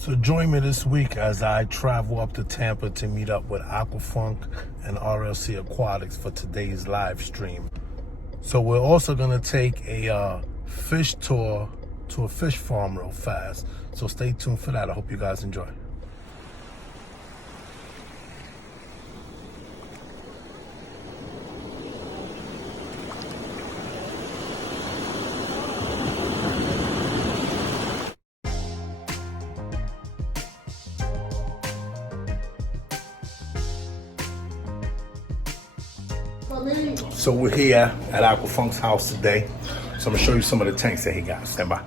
So join me this week as I travel up to Tampa to meet up with Aquafunk and RLC Aquatics for today's live stream. So we're also going to take a fish tour to a fish farm real fast. So stay tuned for that. I hope you guys enjoy. So we're here at Aquafunk's house today. So I'm gonna show you some of the tanks that he got. Stand by.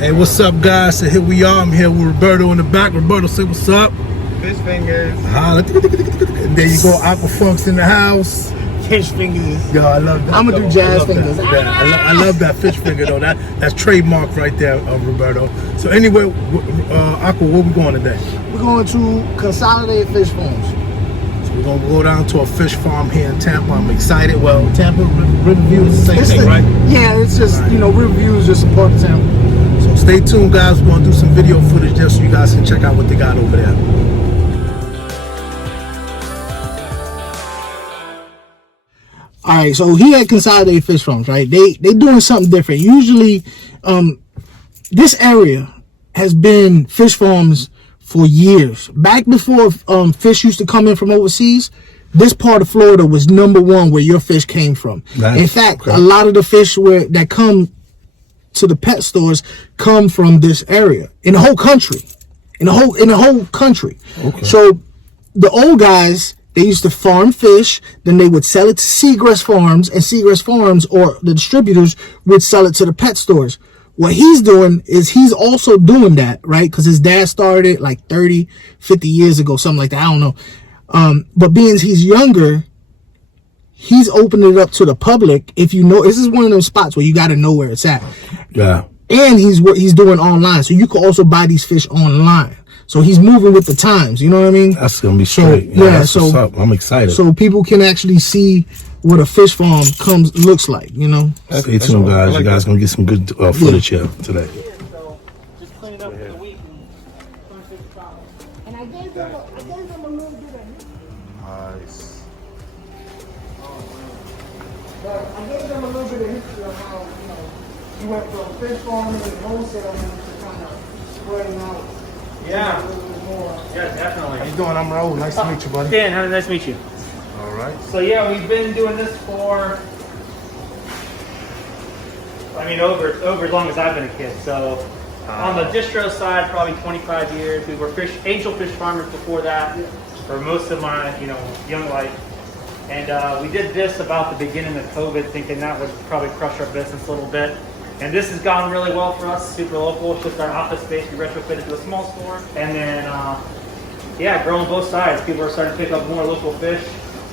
Hey, what's up, guys? So here we are. I'm here with Roberto in the back. Roberto, say what's up. Fish fingers. There you go. Aquafunk's in the house. Fish fingers. Yo, I love that. I'm gonna do jazz fingers. I love that fish finger though. That's trademark right there, Roberto. So anyway, Aqua, where we going today? We're going to Consolidated Fish Farms. So we're gonna go down to a fish farm here in Tampa. I'm excited. Well, Tampa Riverview is the same thing, right? Yeah, it's just Riverview is just a part of Tampa. So stay tuned, guys. We're gonna do some video footage just so you guys can check out what they got over there. All right, so he had Consolidated Fish Farms, right? They doing something different. Usually, this area has been fish farms for years. Back before fish used to come in from overseas, this part of Florida was #1 where your fish came from. Nice. In fact, a lot of the fish that come to the pet stores come from this area in the whole country. In the whole country. Okay. So the old guys, they used to farm fish, then they would sell it to Seagrass Farms, and Seagrass Farms or the distributors would sell it to the pet stores. What he's doing is he's also doing that, right? Because his dad started it like 30, 50 years ago, something like that. I don't know. But being he's younger, he's opened it up to the public. If you know, this is one of those spots where you got to know where it's at. Yeah. And he's doing online, so you can also buy these fish online. So he's moving with the times. You know what I mean? That's gonna be straight. So, yeah. So what's up. I'm excited. So people can actually see what a fish farm looks like. You know. Stay tuned, guys. You guys gonna get some good footage here today. So just clean it up for the week and I gave them a little bit of. Nice. I gave them a little bit of history of how, you went from fish farming and wholesaling to kind of spreading out. Yeah. A little bit more. Yeah, definitely. How you doing? I'm Raul. Nice to meet you, buddy. Dan, nice to meet you. All right. So yeah, we've been doing this for, over as long as I've been a kid. So on the distro side, probably 25 years. We were angel fish farmers before that for most of my, young life. And we did this about the beginning of COVID, thinking that would probably crush our business a little bit. And this has gone really well for us, super local. It's just our office space. We retrofitted to a small store. And then, growing both sides. People are starting to pick up more local fish.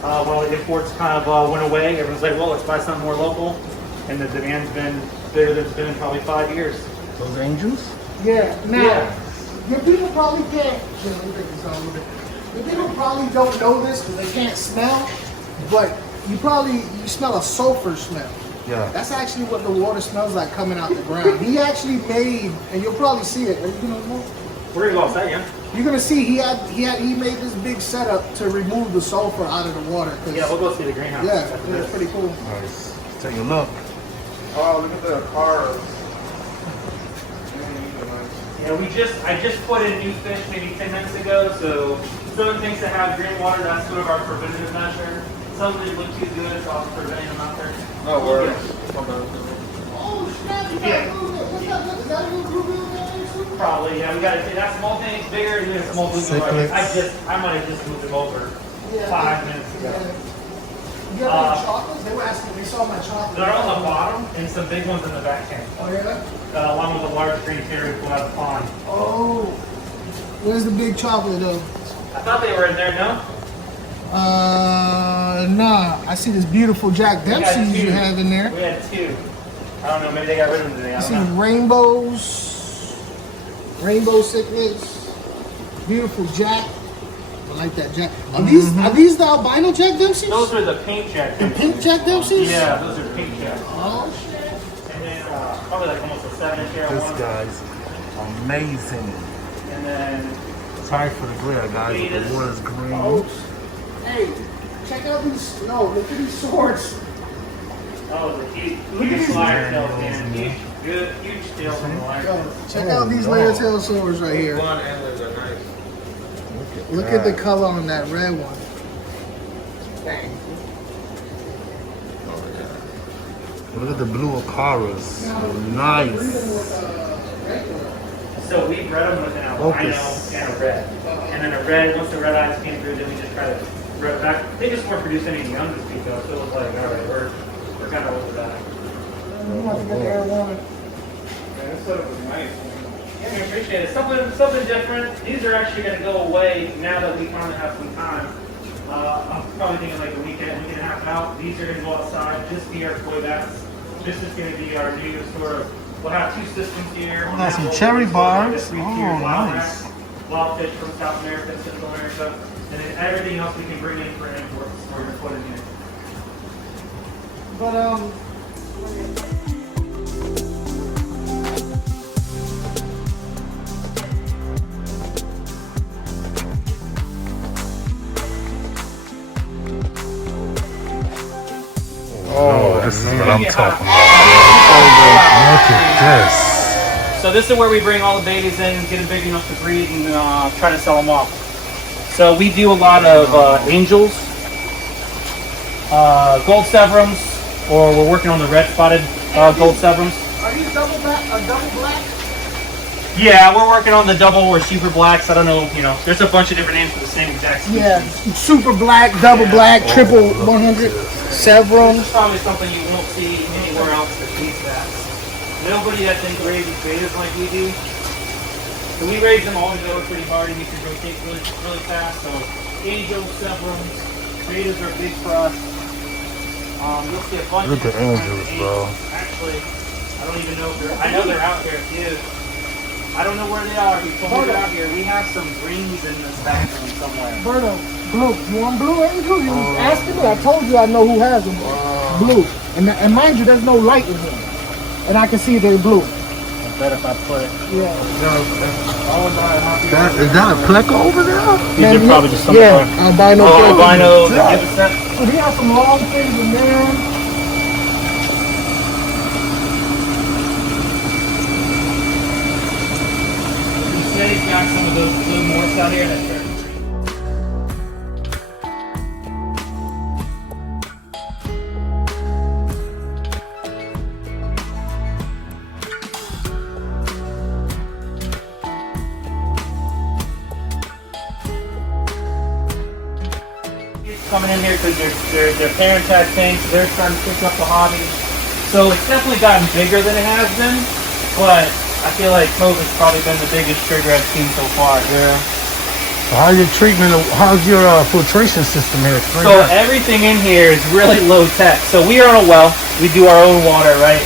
While the imports kind of went away, everyone's like, well, let's buy something more local. And the demand's been bigger than it's been in probably 5 years. Those angels? Yeah. Now, your people probably can't. The people probably don't know this because they can't smell, but you smell a sulfur smell. Yeah. That's actually what the water smells like coming out the ground. He actually made, and you'll probably see it. Are you gonna move? We're gonna go outside, yeah. You're gonna see he made this big setup to remove the sulfur out of the water. Yeah, we'll go see the greenhouse. Yeah, it's pretty cool. Nice. Take a look. Oh, look at the cars. Yeah, I just put in new fish maybe 10 minutes ago, so some of the things that have green water, that's sort of our preventative measure. Some of them look too good, so I'll preventing them out there. No worries. Oh snap! Yeah. What's that? Is that a little bluegill there too? Probably, yeah. We got to that small thing's bigger than a small blue right here. I might have just moved them over 5 minutes ago. You have any chocolates? They were asking. They saw my chocolate. They're on the bottom and some big ones in the back tank. Oh yeah. Along with the large green terror pulled out the pond. Oh, where's the big chocolate though? I thought they were in there, no? Nah. I see this beautiful Jack Dempsey's you have in there. We had 2. I don't know. Maybe they got rid of them today. I I don't see know. rainbow cichlids, beautiful Jack. I like that Jack. Are these the albino Jack Dempsey's? Those are the pink Jack The Dempsey's. pink Jack Dempsey's? Yeah, those are pink Jack. Oh shit. And then probably like almost a 7-inch here. This guy's amazing. And then Sorry for the glare, guys. But the water's green. Oh, hey, check out these. No, look at these swords. oh, the huge slider tails, man. Huge tails on the line. Yo, check out these layer tail swords right here. One antlers are nice. Look at the color on that red one. Dang. Look at the blue Acaras. Nice. So we bred them with an albino Focus. and a red. And then a red, once the red eyes came through, then we just tried to bred it back. They just weren't producing any young to speak of, so it was like, all right, we're kind of over that. You want to get the air warmer? Yeah, this setup is nice. Yeah, we appreciate it. Something different. These are actually going to go away now that we finally have some time. I'm probably thinking like a week and a half out. These are going to go outside, just be our koi bats. This is going to be our new sort of, we'll have 2 systems here. Oh, that's some cherry bars. Oh, nice. Wild fish from South America, Central America, and then everything else we can bring in for imports we're going to put in here. But Oh, this is what I'm talking about. Look at this. So this is where we bring all the babies in, get them big enough to breed, and try to sell them off. So we do a lot of angels, gold severums, or we're working on the red spotted gold severums. are these double black? Yeah, we're working on the double or super blacks. I don't know, there's a bunch of different names for the same exact species. Yeah, super black, double black, triple 100, severum. This is probably something you won't see anywhere else that feeds that. Nobody that think raises betas like we do. So we raise them all together pretty hard and we can rotate really, really fast. So angels, severums, betas are big for us. You'll see a bunch Look of at angels, bro. Actually, I don't even know if I know they're out there too. I don't know where they are. We told me they're out here. We have some greens in this bathroom somewhere. Berto, blue. You want blue angel? You was asking me. I told you I know who has them. Blue. And mind you, there's no light in here. And I can see they're blue. I bet if I put Yeah. Is that a pleco over there? these are probably just some Yeah, albino. albino. Yeah. Give us that. So he has some long things in there. He's got some of those blue morphs out here. That's right. Coming in here because their parents had tanks, they're starting to pick up the hobby. So it's definitely gotten bigger than it has been, but I feel like COVID's probably been the biggest trigger I've seen so far. Yeah. So how's your treatment? How's your filtration system here? Explain So that. everything in here is really low tech. So we are on a well. We do our own water, right?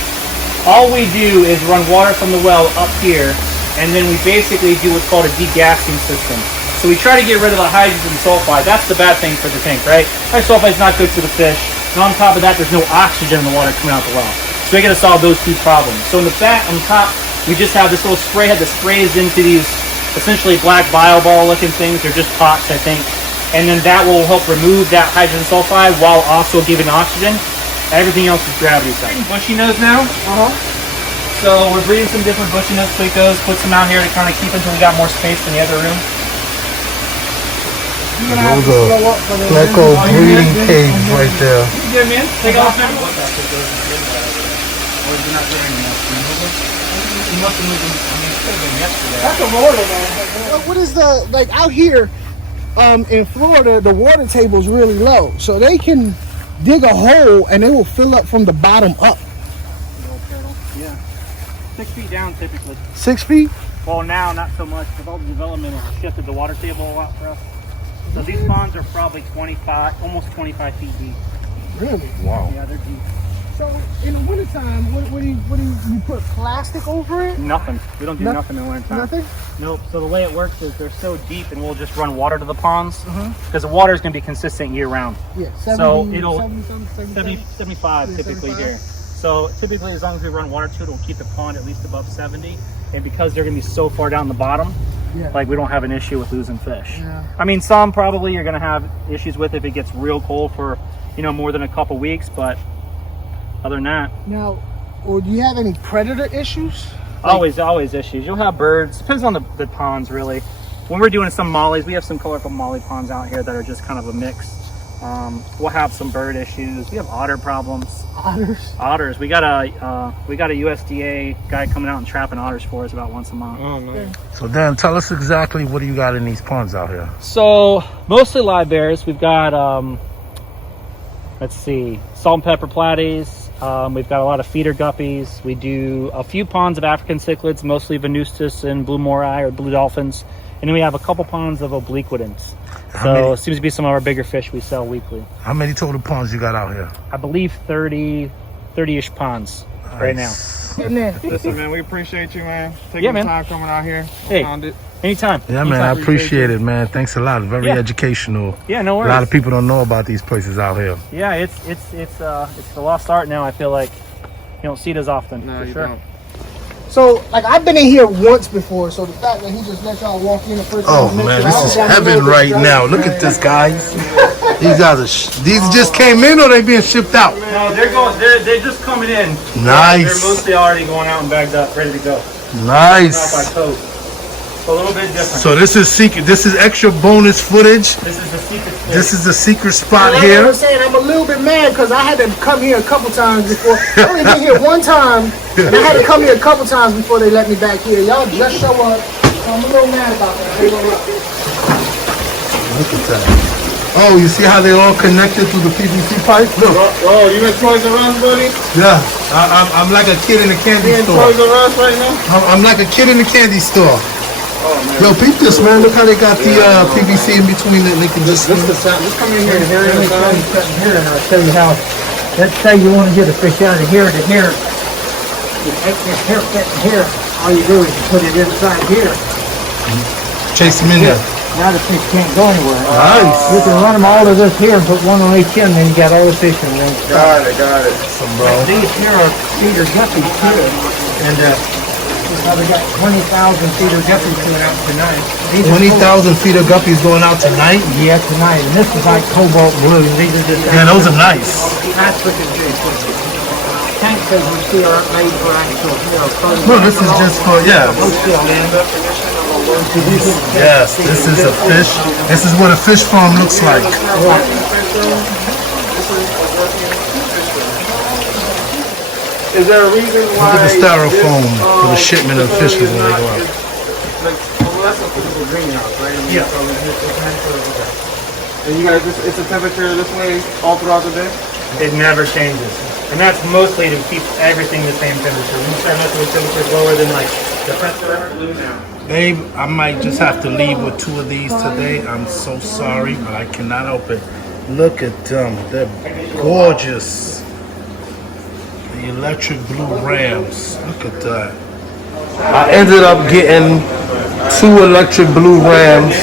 All we do is run water from the well up here, and then we basically do what's called a degassing system. So we try to get rid of the hydrogen sulfide. That's the bad thing for the tank, right? High sulfide's not good for the fish. And on top of that, there's no oxygen in the water coming out the well. So we got to solve those two problems. So in the back, on top, we just have this little spray head that sprays into these essentially black bio ball looking things. They're just pots, I think. And then that will help remove that hydrogen sulfide while also giving oxygen. Everything else is gravity side. Bushy nose now. So we're breeding some different bushy nose plecos. Put some out here to kind of keep until we got more space in the other room. Those are pleco breeding cage right there. You good, man? Take off now. That's a water, man. What is the, like out here in Florida, the water table is really low. So they can dig a hole and they will fill up from the bottom up. Yeah. 6 feet down typically. 6 feet? Well, now not so much. With all the development, it's shifted the water table a lot for us. So these ponds are probably 25, almost 25 feet deep. Really? Wow. Yeah, they're deep. So in the wintertime, what do you put plastic over it? Nothing. We don't do nothing in the wintertime. Nothing? Nope. So the way it works is they're so deep, and we'll just run water to the ponds because the water is going to be consistent year round. Yeah. 70, So it'll 70, 75 Yeah, typically 75. here. So typically, as long as we run water to it, it'll keep the pond at least above 70. And because they're going to be so far down the bottom, Yeah. like we don't have an issue with losing fish. Yeah. I mean, some probably you're going to have issues with if it gets real cold for, more than a couple weeks, but other than that, Now, or do you have any predator issues? always issues. You'll have birds. Depends on the ponds, really. When we're doing some mollies, we have some colorful molly ponds out here that are just kind of a mix. We'll have some bird issues. We have otter problems. Otters. We got a USDA guy coming out and trapping otters for us about once a month. Oh man. So Dan, tell us exactly what do you got in these ponds out here? So mostly live bears. We've got let's see, salt and pepper platies. We've got a lot of feeder guppies. We do a few ponds of African cichlids, mostly Venustus and blue morai or blue dolphins. And then we have a couple ponds of obliquidans. So it seems to be some of our bigger fish we sell weekly. How many total ponds you got out here? I believe 30-ish ponds right now. Listen, man, we appreciate you, man. Taking Yeah, the man. time coming out here. Hey. Found it. Anytime. Yeah, man, I Anytime. appreciate it, man. Thanks a lot. Very Yeah. educational. Yeah, no A worries. lot of people don't know about these places out here. Yeah, it's the lost art now. I feel like you don't see it as often. No, for you sure. don't. So, like, I've been in here once before, so the fact that he just let y'all walk in the first Oh time, man, makes this is it- heaven right now. Look at this, guys. These guys are. These just came in, or they being shipped out? No, they're going. They're just coming in. Nice. They're mostly already going out and bagged up, ready to go. Not Nice. by coat. A little bit different. So this is secret. This is extra bonus footage. This is the secret. This is the secret spot Like I here. was saying, I'm a little bit mad because I had to come here a couple times before. I only been here one time, and I had to come here a couple times before they let me back here. Y'all just show up. So I'm a little mad about that. Look at that. Oh, you see how they all connected through the PVC pipe? Look. Oh, you in Toys R Us, buddy? Yeah. I'm like a kid in a candy You in store. Toys R Us right now? I'm like a kid in a candy store. Oh man. Yo, peep this, man. Look how they got the PVC in between it. And they can just. This the sound. Just come in here and hear it. Here, and I'll show you how. Let's say you want to get a fish out of here to here. You take this haircut here. All you do is you put it inside here. Chase them in there. Now the fish can't go anywhere. Nice. You can run them all to this here and put one on each end, then you got all the fish in there. Got it. Some bro. These here are feeder guppies here, and we got 20,000 feeder guppies going out tonight. These are 20,000 feet of guppies going out tonight. Yeah, tonight. And this is like cobalt blue. These are just Yeah, those are nice. that's what it is. Tank says we see aren't made for actual, No, this is just for, yeah. Yes, this is a fish. This is what a fish farm looks like. Is there a reason why? Look at the styrofoam for the shipment of fishes when they go out. Well, that's a physical greenhouse, right? Yeah. And you guys, it's a temperature this way all throughout the day? It never changes, and that's mostly to keep everything the same temperature. When you start messing with temperatures lower than like the pressure blue now. Babe, I might just have to leave with 2 of these today. I'm so sorry, but I cannot help it. Look at them. They're gorgeous. The electric blue rams. Look at that. I ended up getting 2 electric blue rams,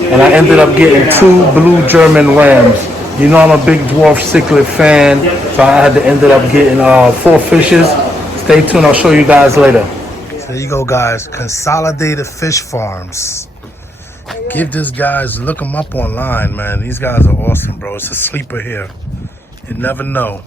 and I ended up getting 2 blue German rams. You know I'm a big dwarf cichlid fan, so I had to end up getting 4 fishes. Stay tuned, I'll show you guys later. So there you go, guys. Consolidated Fish Farms. Give these guys, look them up online, man. These guys are awesome, bro. It's a sleeper here. You never know.